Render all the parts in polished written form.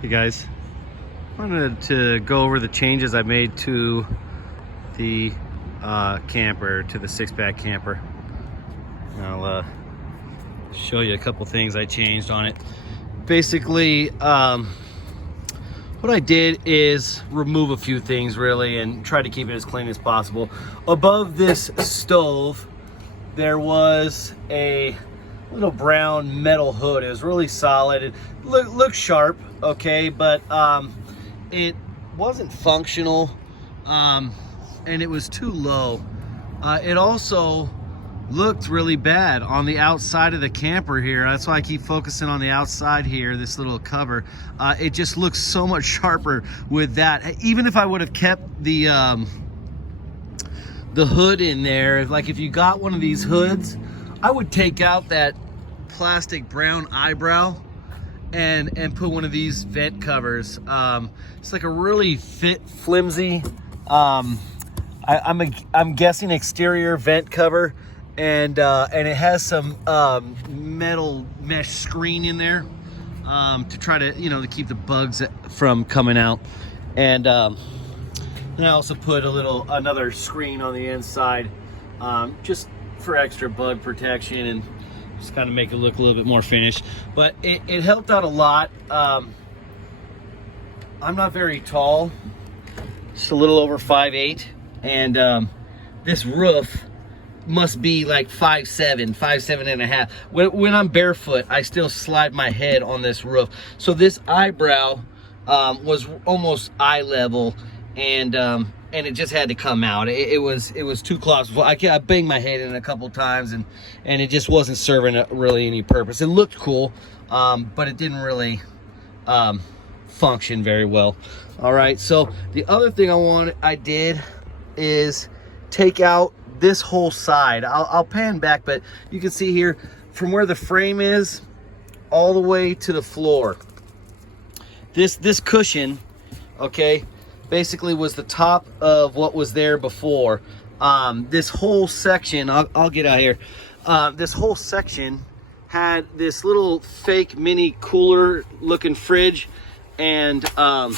Hey guys, I wanted to go over the changes I made to the camper, to the six-pack camper. I'll show you a couple things I changed on it. Basically, what I did is remove a few things really and try to keep it as clean as possible. Above this stove, there was a little brown metal hood. It was really solid. It looked sharp, okay, but it wasn't functional, and it was too low. It also looked really bad on the outside of the camper here. That's why I keep focusing on the outside here, this little cover. It just looks so much sharper with that. Even if I would have kept the hood in there, like if you got one of these hoods, I would take out that plastic brown eyebrow and put one of these vent covers. It's like a really flimsy, I'm guessing exterior vent cover, and it has some metal mesh screen in there to try to, to keep the bugs from coming out. And I also put another screen on the inside, just for extra bug protection and just kind of make it look a little bit more finished. But it helped out a lot. I'm not very tall, just a little over 5'8", and this roof must be like 5'7" and a half. When I'm barefoot, I still slide my head on this roof. So this eyebrow was almost eye level, and it just had to come out. It was too claustrophobic. I banged my head in a couple times, and it just wasn't serving really any purpose. It looked cool, but it didn't really function very well. All right, so the other thing I did is take out this whole side. I'll pan back, but you can see here from where the frame is all the way to the floor. This cushion, okay, basically was the top of what was there before. This whole section, I'll get out here. This whole section had this little fake mini cooler looking fridge and a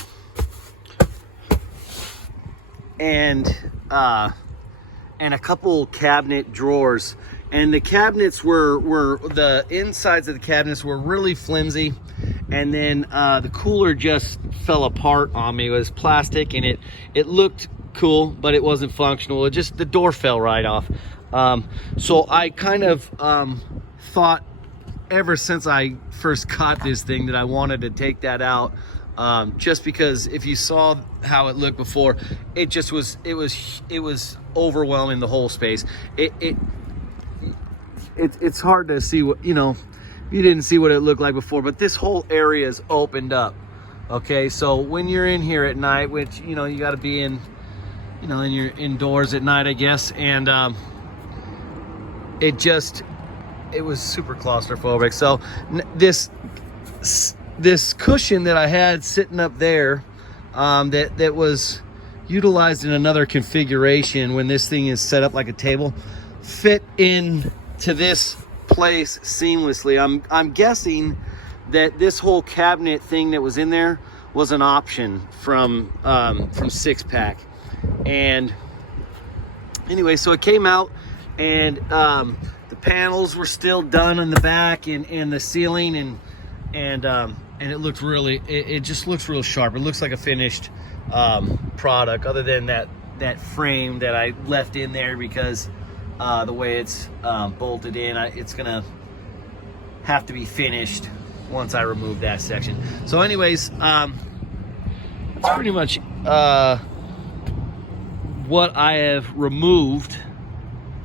couple cabinet drawers. And the cabinets were the insides of the cabinets were really flimsy, and then the cooler just fell apart on me. It was plastic, and it looked cool, but it wasn't functional. The door fell right off. So I kind of thought ever since I first got this thing that I wanted to take that out, just because if you saw how it looked before, it was overwhelming the whole space. It's hard to see what, you didn't see what it looked like before, but this whole area is opened up. Okay, so when you're in here at night, which you got to be in, and you're indoors at night, I guess, and it was super claustrophobic. So this cushion that I had sitting up there, that was utilized in another configuration when this thing is set up like a table, fit in to this place seamlessly. I'm guessing that this whole cabinet thing that was in there was an option from Six Pack. And anyway, so it came out, and the panels were still done in the back and the ceiling, and it looked really, it just looks real sharp. It looks like a finished product, other than that frame that I left in there because the way it's bolted in, it's gonna have to be finished once I remove that section. So anyways, that's pretty much what I have removed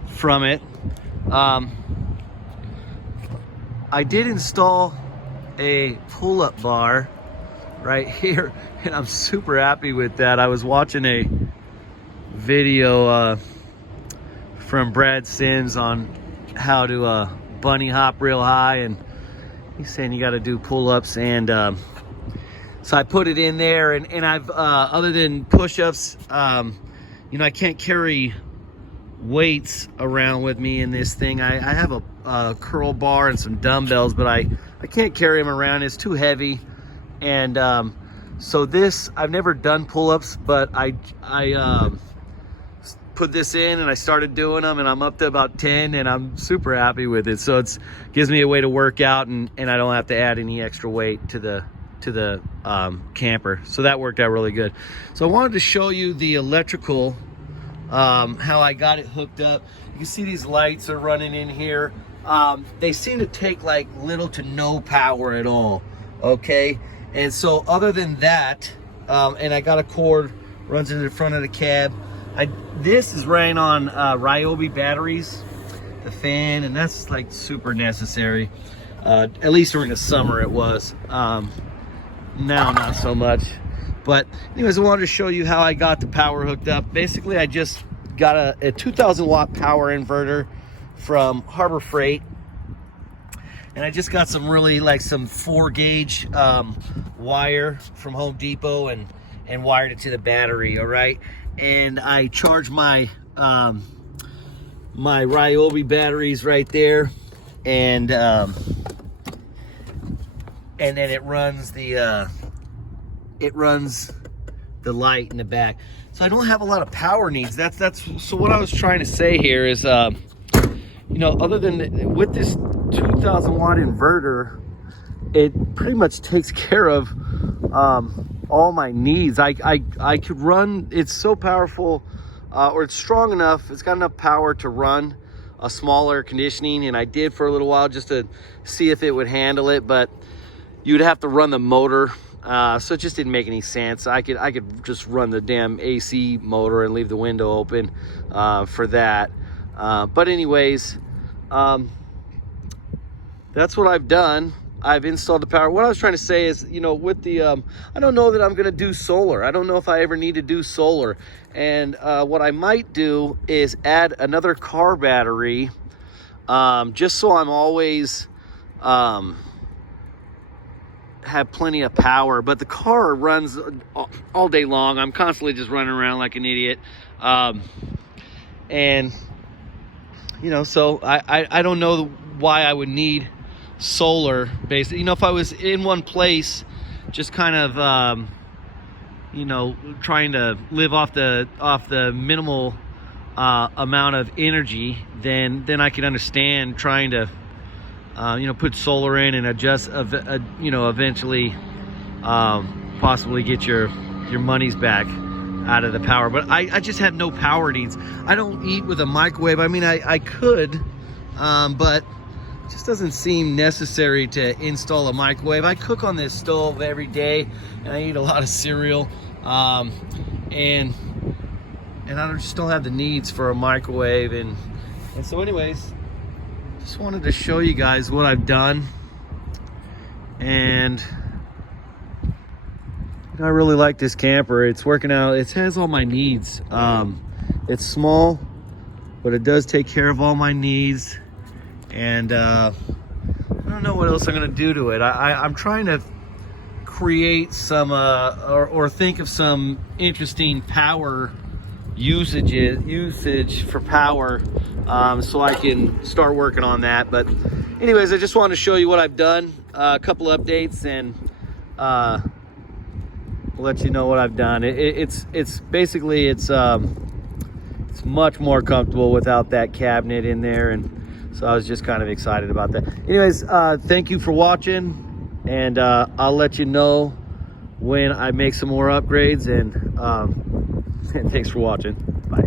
from it. I did install a pull-up bar right here, and I'm super happy with that. I was watching a video from Brad Sims on how to bunny hop real high, and he's saying you got to do pull-ups, and so I put it in there, and I've other than push-ups, I can't carry weights around with me in this thing. I have a curl bar and some dumbbells, but I can't carry them around. It's too heavy, And so this, I've never done pull-ups, but I put this in and I started doing them, and I'm up to about 10, and I'm super happy with it. So it gives me a way to work out, and I don't have to add any extra weight to the camper. So that worked out really good. So I wanted to show you the electrical, how I got it hooked up. You can see these lights are running in here. They seem to take like little to no power at all. Okay, and so other than that, and I got a cord runs into the front of the cab. This is running on Ryobi batteries, the fan, and that's like super necessary. At least during the summer it was. Now not so much. But anyways, I wanted to show you how I got the power hooked up. Basically, I just got a 2,000 watt power inverter from Harbor Freight, and I just got some really like some 4 gauge wire from Home Depot and wired it to the battery. All right, and I charge my my Ryobi batteries right there, and then it runs the light in the back. So I don't have a lot of power needs. That's so what I was trying to say here is, you know, other than with this 2,000 watt inverter, it pretty much takes care of all my needs. I could run, it's so powerful, or it's strong enough, it's got enough power to run a small air conditioning, and I did for a little while just to see if it would handle it, but you'd have to run the motor, so it just didn't make any sense. I could just run the damn AC motor and leave the window open for that. But anyways, that's what I've done. I've installed the power. What I was trying to say is, you know, with the, I don't know that I'm going to do solar. I don't know if I ever need to do solar. And what I might do is add another car battery, just so I'm always, have plenty of power. But the car runs all day long. I'm constantly just running around like an idiot. And, you know, so I don't know why I would need solar basically. You know, if I was in one place just kind of you know, trying to live off the minimal amount of energy, then I could understand trying to you know, put solar in and adjust, you know, eventually possibly get your monies back out of the power. But I just have no power needs. I don't eat with a microwave. I mean, I could, but it just doesn't seem necessary to install a microwave. I cook on this stove every day, and I eat a lot of cereal, and I just don't have the needs for a microwave. And so anyways, just wanted to show you guys what I've done, and I really like this camper. It's working out. It has all my needs. It's small, but it does take care of all my needs. And I don't know what else I'm gonna do to it. I'm trying to create some or think of some interesting power usage for power, so I can start working on that. But anyways, I just wanted to show you what I've done, a couple updates, and let you know what I've done. It's basically it's much more comfortable without that cabinet in there, and so I was just kind of excited about that. Anyways, thank you for watching, and I'll let you know when I make some more upgrades, and thanks for watching. Bye.